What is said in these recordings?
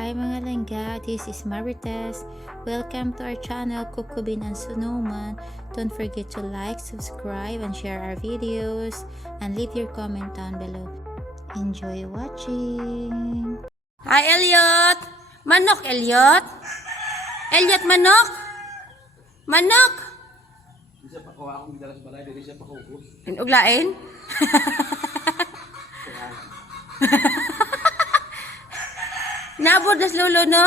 Hi mga langga, this is Marites. Welcome to our channel Kukubin and Snowman. Don't forget to like, subscribe, and share our videos. And leave your comment down below. Enjoy watching! Hi, Elliot! Manok, Elliot! Elliot, manok! Manok! Di siya pa kuha akong dalas balay, di siya pa kuha. Uglain? Nabod nas lolo, no?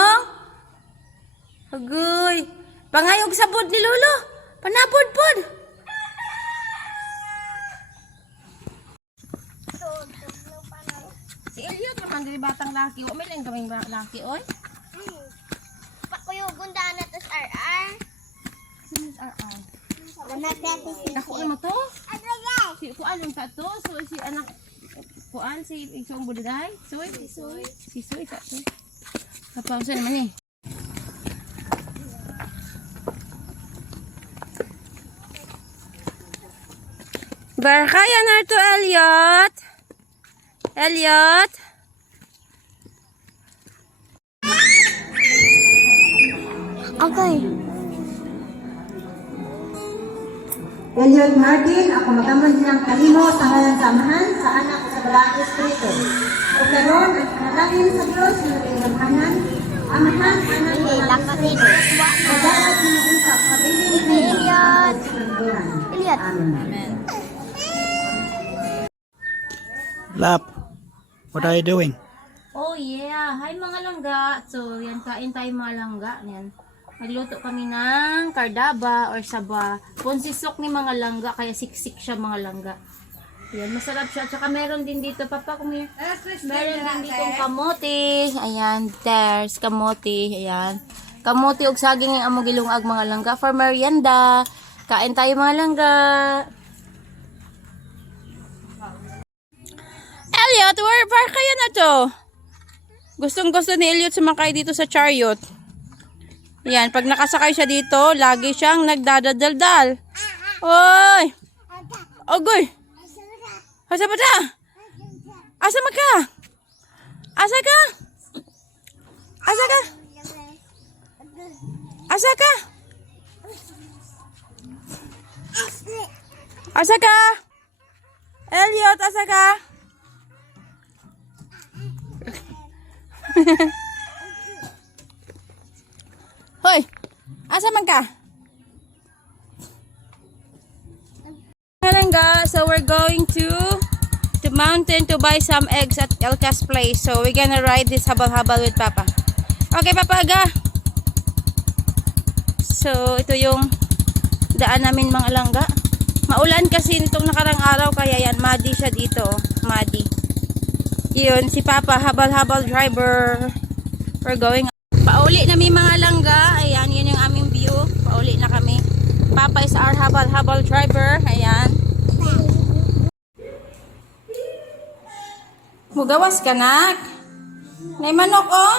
Agoy! Pangayog sabod ni lolo! Panabod pod! Si Elliot, naman dili batang laki. O, may lang kaming laki, oy. Pakuyugon daan na tos RR. Sinis RR. Ako Ako ano to? Si Kuan ang tato. So, si anak Kuan, si Igsong Budiday. Soy. Si Soy, tato. Kapag saan naman eh. Barkaya na to, Elliot. Elliot. Okay. Elliot Martin, ako magamon silang kalimo sa ngalan samahan sa anak sa Balang Espiritu. O karon ang panalangin sa Diyos ng ingamanan, amahan, anak, Lakatid. pagdarat ng usap, pabiling Elliot. Elliot. Amen. Lap, what are you doing? Oh yeah, hi mga langga. So yan, kain tayo mga langga. Yan. Nagluto kami ng kardaba or saba. Ponsisok ni mga langga, kaya siksik siya mga langga. Yan, masarap siya. Tsaka meron din dito, papa, kumir. Meron din dito kamote. Ayan, there's kamote. Ayan. Kamote og saging yung among gilungag mga langga for merienda. Kain tayo mga langga. Elliot, where kaya na to? Gustong-gusto ni Elliot sumakay dito sa chariot. Yan, pag nakasakay siya dito, lagi siyang nagdadaldal. Oy! Ogoy! Asa ba ta? Asa ka? Asa ka? Asa ka? Asa ka? Asa ka? Elliot, asa ka? Hoy, asa man ka? Halangga, so we're going to the mountain to buy some eggs at Elka's place. So we're gonna ride this habal-habal with Papa. Okay, Papa, aga. So ito yung daan namin mga langga. Maulan kasi nitong nakarang araw, kaya yan, muddy siya dito. Muddy. Yun, si Papa, habal-habal driver. We're going. Pauli na may mga langga. Ayan, yun yung aming view. Pauli na kami. Papa is our habal-habal driver. Ayan. Mugawas ka, nak. May manok, oh.